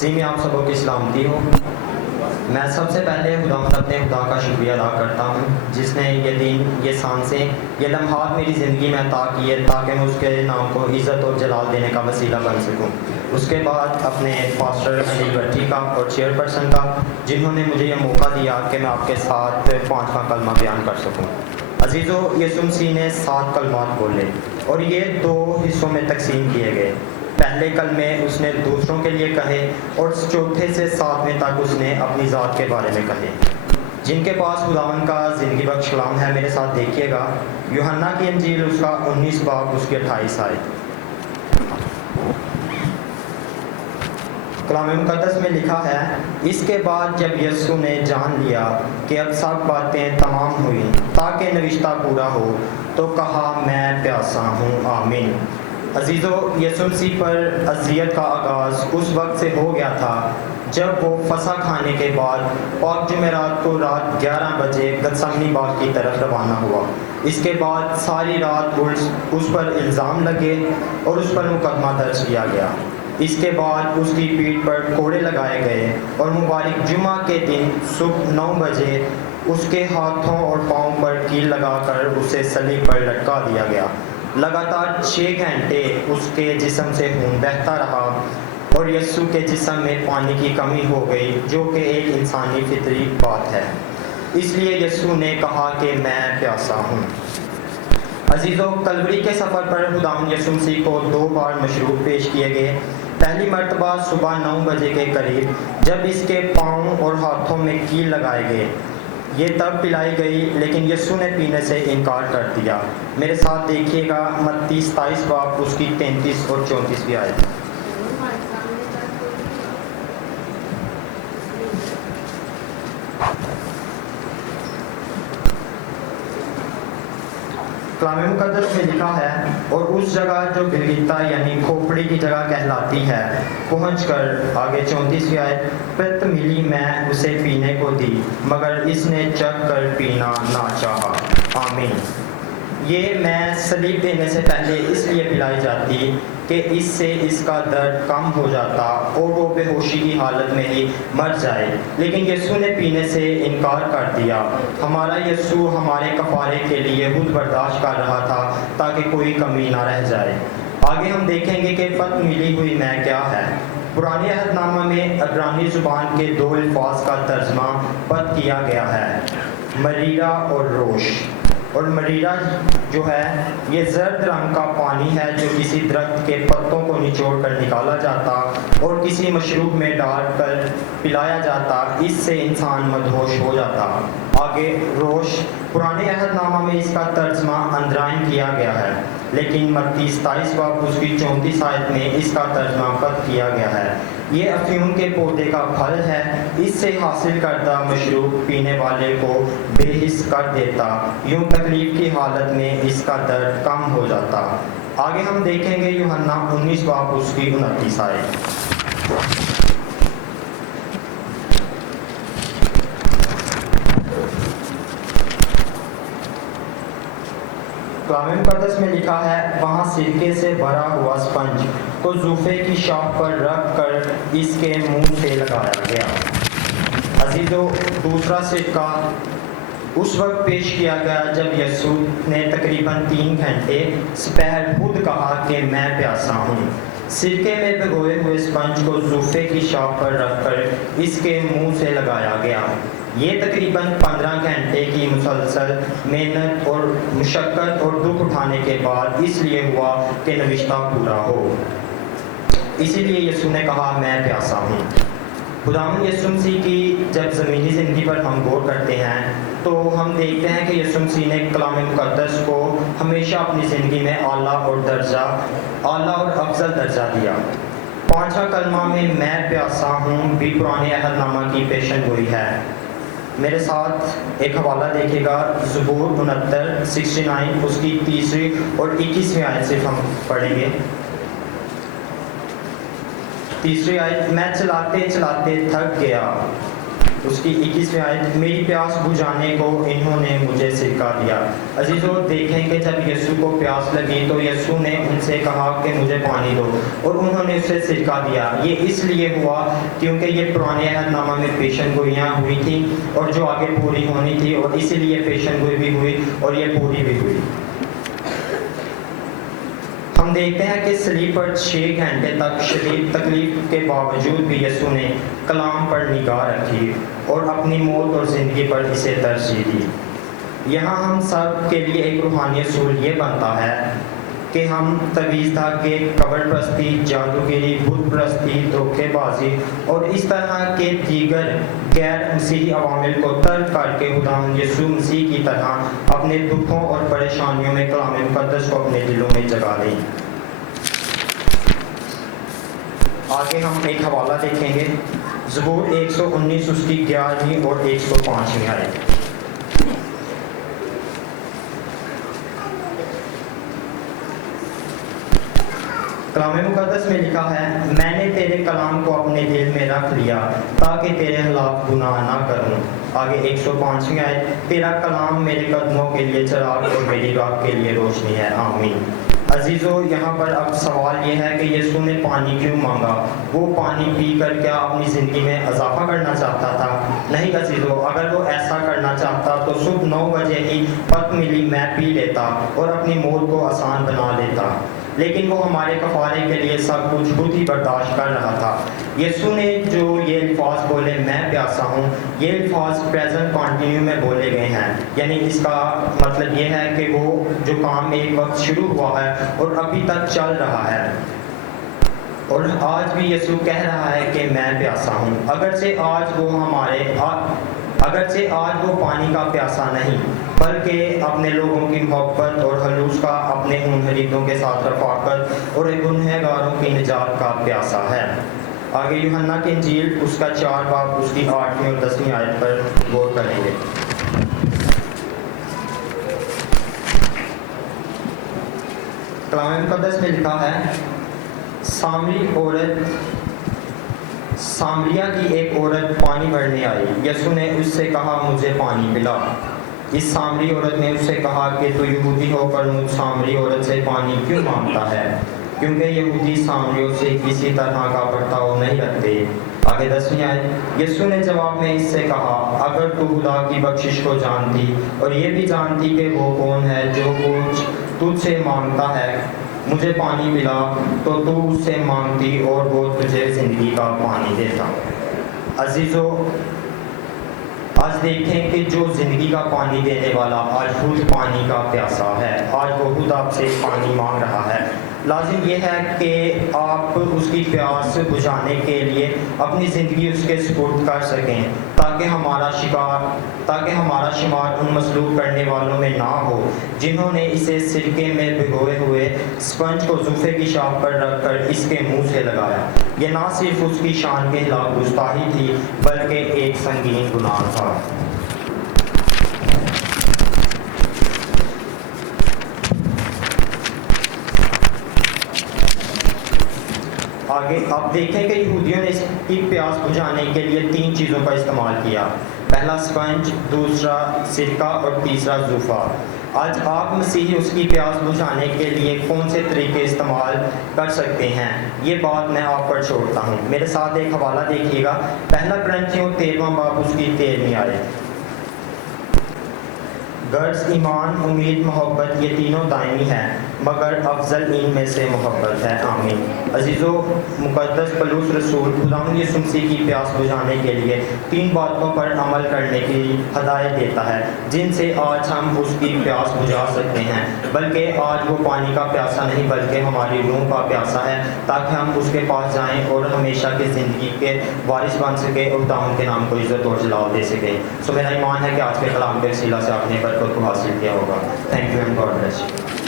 سی میں آپ سبوں کی سلامتی ہو۔ میں سب سے پہلے اپنے خدا کا شکریہ ادا کرتا ہوں جس نے یہ دن، یہ سانسیں، یہ لمحات میری زندگی میں عطا کیے تاکہ میں اس کے نام کو عزت اور جلال دینے کا وسیلہ بن سکوں۔ اس کے بعد اپنے پاسٹر انیل بٹھی کا اور چیئر پرسن کا، جنہوں نے مجھے یہ موقع دیا کہ میں آپ کے ساتھ 5واں کلمہ بیان کر سکوں۔ عزیزو، یسوع مسیح نے 7 کلمات بولے اور یہ 2 حصوں میں تقسیم کیے گئے۔ پہلے کلمے اس نے دوسروں کے لیے کہے اور 4 سے 7 تک اس نے اپنی ذات کے بارے میں کہے۔ جن کے پاس خداوند کا زندگی بخش کلام ہے میرے ساتھ دیکھیے گا، یوحنا کی انجیل اس کا 19 باب اس کے 28 آیت۔ کلام مقدس میں لکھا ہے، اس کے بعد جب یسوع نے جان لیا کہ اب سب باتیں تمام ہوئیں تاکہ نوشتہ پورا ہو، تو کہا میں پیاسا ہوں۔ آمین۔ عزیزو، یسوع مسیح پر اذیت کا آغاز اس وقت سے ہو گیا تھا جب وہ فسح کھانے کے بعد پاک جمعرات کو رات 11 بجے گتسمنی باغ کی طرف روانہ ہوا۔ اس کے بعد ساری رات اس پر الزام لگے اور اس پر مقدمہ درج کیا گیا۔ اس کے بعد اس کی پیٹھ پر کوڑے لگائے گئے اور مبارک جمعہ کے دن صبح 9 بجے اس کے ہاتھوں اور پاؤں پر کیل لگا کر اسے صلیب پر لٹکا دیا گیا۔ لگاتار 6 گھنٹے اس کے جسم سے خون بہتا رہا اور یسوع کے جسم میں پانی کی کمی ہو گئی، جو کہ ایک انسانی فطری بات ہے۔ اس لیے یسوع نے کہا کہ میں پیاسا ہوں۔ عزیزو، کلوری کے سفر پر خداوند یسوع مسیح کو 2 بار مشروب پیش کیے گئے۔ پہلی مرتبہ صبح 9 بجے کے قریب جب اس کے پاؤں اور ہاتھوں میں کیل لگائے گئے، یہ تب پلائی گئی، لیکن یسوع نے پینے سے انکار کر دیا۔ میرے ساتھ دیکھیے گا متی 27 باب اس کی 33 اور 34 آیت۔ کلام مقدس میں لکھا ہے، اور اس جگہ جو گلگتا یعنی کھوپڑی کی جگہ کہلاتی ہے پہنچ کر، آگے 34 آیت، پت ملی میں اسے پینے کو دی مگر اس نے چکھ کر پینا نہ چاہا۔ آمین۔ یہ میں صلیب دینے سے پہلے اس لیے پلائی جاتی کہ اس سے اس کا درد کم ہو جاتا اور وہ بے ہوشی کی حالت میں ہی مر جائے، لیکن یسوع نے پینے سے انکار کر دیا۔ ہمارا یسوع ہمارے کفارے کے لیے خود برداشت کر رہا تھا تاکہ کوئی کمی نہ رہ جائے۔ آگے ہم دیکھیں گے کہ پت ملی ہوئی میں کیا ہے۔ پرانے عہد نامہ میں عبرانی زبان کے 2 الفاظ کا ترجمہ پت کیا گیا ہے، مریرہ اور روش۔ اور مریرہ جو ہے یہ زرد رنگ کا پانی ہے جو کسی درخت کے پتوں کو نچوڑ کر نکالا جاتا اور کسی مشروب میں ڈال کر پلایا جاتا، اس سے انسان مدہوش ہو جاتا۔ آگے روش، پرانے عہد نامہ میں اس کا ترجمہ اندرائن کیا گیا ہے، لیکن متی 27 باب اس کی 34 آیت میں اس کا ترجمہ پت کیا گیا ہے۔ یہ افیون کے پودے کا پھل ہے، اس سے حاصل کردہ مشروب پینے والے کو بے حس کر دیتا، یوں تکلیف کی حالت میں اس کا درد کم ہو جاتا۔ آگے ہم دیکھیں گے یوحنا 19 باب اس کی 29 آیت۔ کلام مقدس میں لکھا ہے، وہاں سرکے سے بھرا ہوا اسپنج کو زوفے کی شاخ پر رکھ کر اس کے منہ سے لگایا گیا۔ عزیزو، دوسرا سرکہ اس وقت پیش کیا گیا جب یسوع نے تقریباً 3 گھنٹے سپہر خود کہا کہ میں پیاسا ہوں۔ سرکے میں بھگوئے ہوئے اسپنج کو زوفے کی شاخ پر رکھ کر اس کے منہ سے لگایا گیا۔ یہ تقریباً 15 گھنٹے کی مسلسل محنت اور مشقت اور دکھ اٹھانے کے بعد اس لیے ہوا کہ نوشتہ پورا ہو۔ اسی لیے یسوع نے کہا میں پیاسا ہوں۔ خداوند یسوع مسیح کی جب زمینی زندگی پر ہم غور کرتے ہیں تو ہم دیکھتے ہیں کہ یسوع مسیح نے کلام مقدس کو ہمیشہ اپنی زندگی میں اعلیٰ اور افضل درجہ دیا۔ 5واں کلمہ میں پیاسا ہوں بھی پرانے عہد نامہ کی پیشن گوئی ہے۔ میرے ساتھ ایک حوالہ دیکھے گا، زبور 69 اس کی 3 اور 21 آیت صرف ہم پڑھیں گے۔ 3 آیت، میں چلاتے چلاتے تھک گیا، اس کی 21ویں آیت، میری پیاس بجھانے کو انہوں نے مجھے سرکہ دیا۔ عزیزو دیکھیں کہ جب یسوع کو پیاس لگی تو یسوع نے ان سے کہا کہ مجھے پانی دو، اور انہوں نے اسے سرکہ دیا۔ یہ اس لیے ہوا کیونکہ یہ پرانے عہد نامہ میں پیشن گوئیاں ہوئی تھیں اور جو آگے پوری ہونی تھی، اور اسی لیے پیشن گوئی بھی ہوئی اور یہ پوری بھی ہوئی۔ ہم دیکھتے ہیں کہ صلیب پر 6 گھنٹے تک شدید تکلیف کے باوجود بھی یسوع نے کلام پر نگاہ رکھی اور اپنی موت اور زندگی پر اسے ترجیح دی۔ یہاں ہم سب کے لیے ایک روحانی اصول یہ بنتا ہے کہ ہم تویز دھاگے، قبر پرستی، جادوگری، بت پرستی، دھوکے بازی اور اس طرح کے دیگر غیر مسیحی عوامل کو ترک کر کے خداوند یسوع مسیح کی طرح اپنے دکھوں اور پریشانیوں میں کلام مقدس کو اپنے دلوں میں جگا دیں۔ آگے ہم ایک حوالہ دیکھیں گے، زبور 119 اس کی 11ویں اور 105ویں آیت۔ کلام مقدس میں لکھا ہے، میں نے تیرے کلام کو اپنے دل میں رکھ لیا تاکہ تیرے خلاف گناہ نہ کروں۔ آگے 105ویں آیت، تیرا کلام میرے قدموں کے لیے چراغ اور میری راہ کے لیے روشنی ہے، آمین۔ عزیزو یہاں پر اب سوال یہ ہے کہ یسوع نے پانی کیوں مانگا؟ وہ پانی پی کر کیا اپنی زندگی میں اضافہ کرنا چاہتا تھا؟ نہیں عزیزو، اگر وہ ایسا کرنا چاہتا تو صبح 9 بجے ہی 7 ملی میں پی لیتا اور اپنی موت کو آسان بنا لیتا، لیکن وہ ہمارے کفارے کے لیے سب کچھ خود ہی برداشت کر رہا تھا۔ یسوع نے جو یہ الفاظ بولے، میں پیاسا ہوں، یہ الفاظ پریزنٹ کنٹینیو میں بولے گئے ہیں، یعنی اس کا مطلب یہ ہے کہ وہ جو کام ایک وقت شروع ہوا ہے اور ابھی تک چل رہا ہے، اور آج بھی یسوع کہہ رہا ہے کہ میں پیاسا ہوں۔ اگرچہ آج وہ پانی کا پیاسا نہیں، بلکہ اپنے لوگوں کی محبت اور خلوص کا، اپنے منحرفوں کے ساتھ رفاقت اور گنہگاروں کی نجات کا پیاسا ہے۔ آگے یوحنا کی انجیل اس کا 4 باب اس کی 8ویں اور 10ویں آیت پر غور کریں گے۔ کلام مقدس میں لکھا ہے، سامریا کی ایک عورت پانی بھرنے آئی، یسوع نے اس سے کہا مجھے پانی پلا۔ اس سامری عورت نے اس سے کہا کہ تو یہودی ہو کر مجھ سامری عورت سے پانی کیوں مانگتا ہے، کیونکہ یہودی سامریوں سے کسی طرح کا برتاؤ نہیں رکھتے۔ آگے 10ویں آیت، یسوع نے جواب میں اس سے کہا، اگر تو خدا کی بخشش کو جانتی اور یہ بھی جانتی کہ وہ کون ہے جو کچھ تجھ سے مانگتا ہے، مجھے پانی پلا، تو تو اس سے مانگتی اور وہ تجھے زندگی کا پانی دیتا۔ عزیزو آج دیکھیں کہ جو زندگی کا پانی دینے والا آج خود پانی کا پیاسا ہے، آج وہ خود آپ سے پانی مانگ رہا ہے۔ لازم یہ ہے کہ آپ اس کی پیاس بجھانے کے لیے اپنی زندگی اس کے سپرد کر سکیں، تاکہ ہمارا شمار ان مسلوب کرنے والوں میں نہ ہو جنہوں نے اسے سرکے میں بھگوئے ہوئے اسپنج کو زوفے کی شاخ پر رکھ کر اس کے منہ سے لگایا۔ یہ نہ صرف اس کی شان کے خلاف گستاخی تھی بلکہ ایک سنگین گناہ تھا۔ آگے آپ دیکھیں کہ یہودیوں نے اس کی پیاس بجھانے کے لیے 3 چیزوں کا استعمال کیا، پہلا اسپنج، دوسرا سرکہ اور تیسرا زوفہ۔ آج آپ مسیحی اس کی پیاس بجھانے کے لیے کون سے طریقے استعمال کر سکتے ہیں، یہ بات میں آپ پر چھوڑتا ہوں۔ میرے ساتھ ایک حوالہ دیکھیے گا، پہلا کرنتھیوں 13واں باب اس کی 13ویں آیت، غرض ایمان، امید، محبت یہ تینوں دائمی ہیں، مگر افضل ان میں سے محبت ہے، آمین۔ عزیزو مقدس پولس رسول خداوند یسوع مسیح کی پیاس بجھانے کے لیے 3 باتوں پر عمل کرنے کی ہدایت دیتا ہے، جن سے آج ہم اس کی پیاس بجھا سکتے ہیں، بلکہ آج وہ پانی کا پیاسا نہیں بلکہ ہماری روح کا پیاسا ہے، تاکہ ہم اس کے پاس جائیں اور ہمیشہ کی زندگی کے وارث بن سکیں اور خداوند کے نام کو عزت اور جلال دے سکیں۔ سو میرا ایمان ہے کہ آج کے کلام کے وسیلہ سے آپ نے برکت کو حاصل کیا ہوگا۔ Thank you and God bless you.